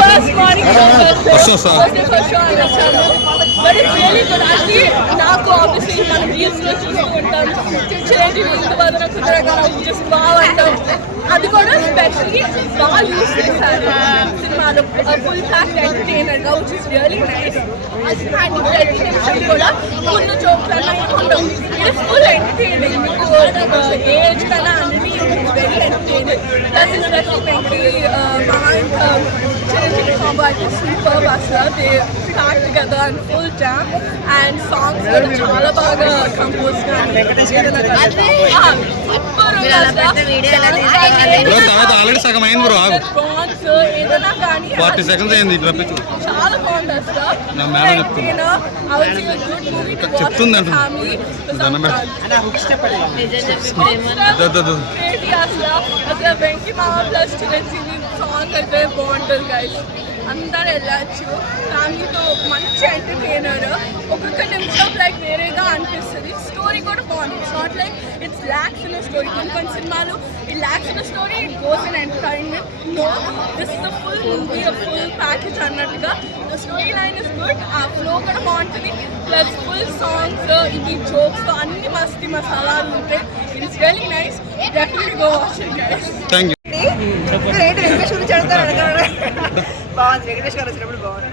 first morning but it's really good. Actually, నాకు obviously మన reels లో చూస్తూ ఉంటాం చిరంజీవి ఇంత వదన కుదరగా just wow అంటాం. అది కూడా స్పెషల్లీ బాగా యూస్ చేశారు సినిమాలో ఫుల్ ప్యాక్ ఎంటర్టైనర్ గా which is really nice. And ప్రతి నిమిషం కూడా ముందు జోక్స్ అన్నా ఉండవు. It's full entertaining. మీకు ఏజ్ కన్నా అన్ని very entertaining. Plus especially Venky Chiranjeevi combo అయితే సూపర్ అసలు. They start together and full jam and songs కూడా చాలా బాగా కంపోజ్ కానీ సగం అయింది బ్రో ఏదైనా కానీ 40 seconds అయింది చాలా బాగుంది అసలు. చెప్తుంది అంటే అసలు వెంకీ మామ ప్లస్ చిరంజీవి సాంగ్ అయితే బాగుంటుంది గైస్. అందరు వెళ్ళచ్చు ఫ్యామిలీతో. మంచి ఎంటర్టైనర్. ఒక్కొక్క నిమిషం లైక్ వేరేగా అనిపిస్తుంది. స్టోరీ కూడా బాగుంది. It's not like it's lacks in story. కొన్ని సినిమాలు it lacks in story it goes in entertainment. No, this is the full movie full package అన్నట్టుగా. The story line is good. ఆ ఫ్లో కూడా బాగుంటుంది. ప్లస్ ఫుల్ సాంగ్స్ ఇది jokes అన్ని మస్తీ మసాలాలు ఉంటాయి. It is really nice. Definitely go watch it guys. Thank you. Venkatesh గురించి అడుగుతారు బాగుంది. వెంకటేష్ గారు వచ్చినప్పుడు బాగుంది.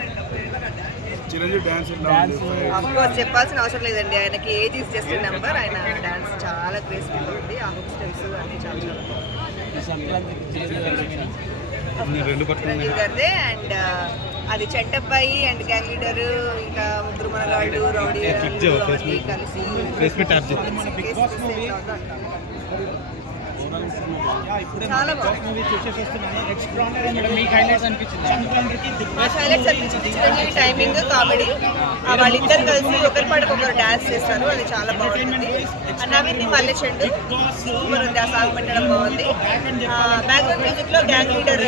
అఫ్కోర్స్ చెప్పాల్సిన అవసరం లేదండి. ఆయనకి ఏజ్ ఈజ్ జస్ట్ నెంబర్. ఆయన డాన్స్ చాలా గ్రేస్ఫుల్ ఉంది. ఆ హుక్ స్టెప్స్ అన్ని చాలా చిరంజీవి గారిదే. అండ్ అది చెట్టబ్బాయి అండ్ గ్యాంగ్ లీడర్ ఇంకా ముగ్గురు మనగాళ్ళు రౌడీ కలిసి చాలా బాగుంది. హైలైట్స్ అనిపించింది చిరంజీవి టైమింగ్, కామెడీ. వాళ్ళిద్దరు కలిసి ఒకరి పాటకు ఒకరు డాన్స్ చేస్తారు. అది చాలా బాగుంటుంది. నవీన్ మల్లెచెండు సూపర్ ఉంది. ఆ సాంగ్ పెట్టడం బాగుంది. బ్యాక్గ్రౌండ్ మ్యూజిక్ లో గ్యాంగ్ లీడర్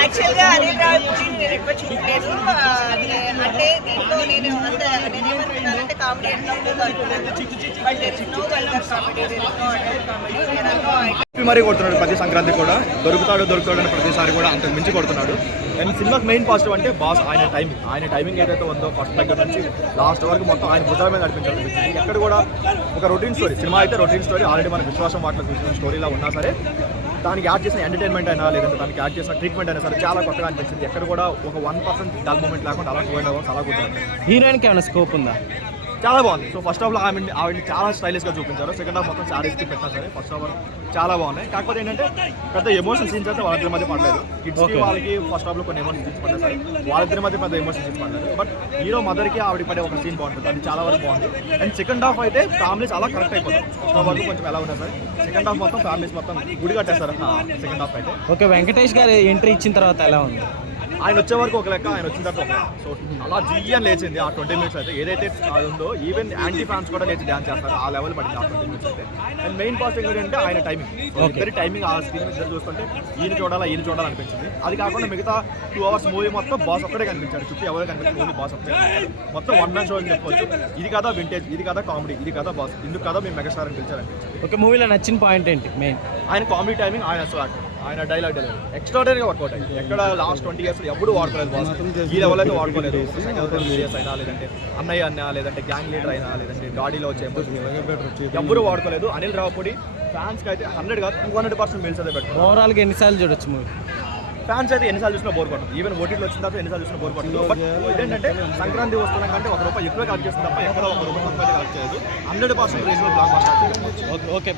యాక్చువల్ గా అనిల్ రావిపూడి నేను ఎక్కువ చూడలేదు. అంటే దీంట్లో నేనేమంటున్నానంటే కామెడీ ఎట్లా ఉంటుందో అనుకున్నాను. But there is no vulgar comedy, there is no adult comedy. మరీ కొడుతున్నాడు ప్రతి సంక్రాంతి కూడా. దొరుకుతాడు అని ప్రతిసారి కూడా అంతకు మించి కొడుతున్నాడు. అండ్ సినిమాకి మెయిన్ పాజిటివ్ అంటే బాస్ ఆయన టైమింగ్ ఏదైతే ఉందో ఫస్ట్ దగ్గర నుంచి లాస్ట్ వరకు మొత్తం ఆయన భుజాల మీద నడిపించాలనిపించింది. ఎక్కడ కూడా ఒక రొటీన్ స్టోరీ. సినిమా అయితే రొటీన్ స్టోరీ. ఆల్రెడీ మన విశ్వాసం వాటిలో చూసిన స్టోరీలా ఉన్నా సరే దానికి యాడ్ చేసిన ఎంటర్టైన్మెంట్ అయినా లేదంటే దానికి యాడ్ చేసిన ట్రీట్మెంట్ అయినా సరే చాలా కొత్తగా అనిపించింది. ఎక్కడ కూడా ఒక 1% డల్ మూమెంట్ లేకుండా అలా 2.5 hours అలా కూర్చుంది. హీరోయిన్కి ఏమైనా స్కోప్ ఉందా? చాలా బాగుంది. సో ఫస్ట్ హాఫ్లో ఆవిడని చాలా స్టైలిష్గా చూపించారు. సెకండ్ హాఫ్ మొత్తం శారీస్కి పెట్టినా సరే ఫస్ట్ హాఫ్ చాలా బాగున్నాయి. కాకపోతే ఏంటంటే పెద్ద ఎమోషన్ సీన్స్ అయితే వాళ్ళిద్దరి మధ్య పడలేదు. కిడ్స్కి వాళ్ళకి ఫస్ట్ హాఫ్లో కొన్ని ఎమోషన్ సీన్స్ పడ్డాయి. వాళ్ళిద్దరి మధ్య పెద్ద ఎమోషన్ సీన్స్ పడలేదు. బట్ హీరో మదర్కి ఆవిడ పడే ఒక సీన్ బాగుంటుంది. అది చాలా వరకు బాగుంది. అండ్ సెకండ్ హాఫ్ అయితే ఫ్యామిలీస్ అలా కరెక్ట్ అయిపోతాయి. ఫస్ట్ వరకు కొంచెం ఎలా ఉన్నా సరే సెకండ్ హాఫ్ మొత్తం ఫ్యామిలీస్ మొత్తం గుడి కట్టేస్తారు సెకండ్ హాఫ్ అయితే. ఓకే, వెంకటేష్ గారు ఎంట్రీ ఇచ్చిన తర్వాత ఎలా ఉంది? ఆయన వచ్చే వరకు ఒక లెక్క, ఆయన వచ్చిన తర్వాత ఒక లెక్క. సో అలా జీఎన్ లేచింది ఆ 20 minutes అయితే. ఏదైతే అది ఉందో ఈవెన్ యాంటీ ఫ్యాన్స్ కూడా లేచి డ్యాన్స్ చేస్తారు. ఆ లెవెల్ పడింది ఆ 20 minutes అయితే. అండ్ మెయిన్ పాజిటివ్ ఏంటంటే ఆయన టైమింగ్. ఇద్దరి టైమింగ్ ఆ స్క్రీన్ మీద చూస్తుంటే ఈయన చూడాలనిపించింది. అది కాకుండా మిగతా 2 hours మూవీ మొత్తం బాస్ ఒక్కడే కనిపించాడు. చుట్టూ ఎవరు కనిపించారు, ఓన్లీ బాస్ ఒక్కడే. మొత్తం వన్ మ్యాన్ షో అని చెప్పొచ్చు. ఇది కదా వింటేజ్, ఇది కదా కామెడీ, ఇది కదా బాస్, ఇందుకు కదా మేము మెగాస్టార్ అని పిలిచారనిపించింది. ఓకే, మూవీలో నచ్చిన పాయింట్ ఏంటి మెయిన్? ఆయన కామెడీ టైమింగ్, ఆయన స్వాగ్, ఆయన డైలాగ్ డెలివరీ ఎక్స్ట్రాడనరీగా వర్కౌట్ అయ్యింది. ఎక్కడ లాస్ట్ 20 years ఎప్పుడు వాడుకోలేదు బాస్. ఈ లెవెల్ అయితే వాడుకోలేదు. సీరియస్ అయినా లేదంటే అన్నయ్య అన్నా లేదంటే గ్యాంగ్ లీడర్ అయినా లేదంటే గాడీలో వచ్చే ఎవ్వరూ వాడుకోలేదు. అనిల్ రావిపూడి ఫ్యాన్స్కి అయితే 100 కాదు 200% మీల్స్ అయితే పెట్టారు. ఓవరాల్గా ఎన్నిసార్లు చూడొచ్చు మూవీ? ఫ్యాన్స్ అయితే ఎన్నిసార్లు చూసినా బోర్ కొట్టదు. ఈవెన్ ఓటీలో వచ్చిన తర్వాత ఎన్నిసార్లు చూసినా బోర్ కొట్టదు. బట్ ఏంటంటే సంక్రాంతి వస్తున్నా కంటే ₹1 ఎక్కువ కలెక్ట్ చేస్తుంది తప్ప ఎక్కడ ₹1 కలెక్ట్ చేయదు. 100% రీజనబుల్ బ్లాక్ బస్టర్. ఓకే.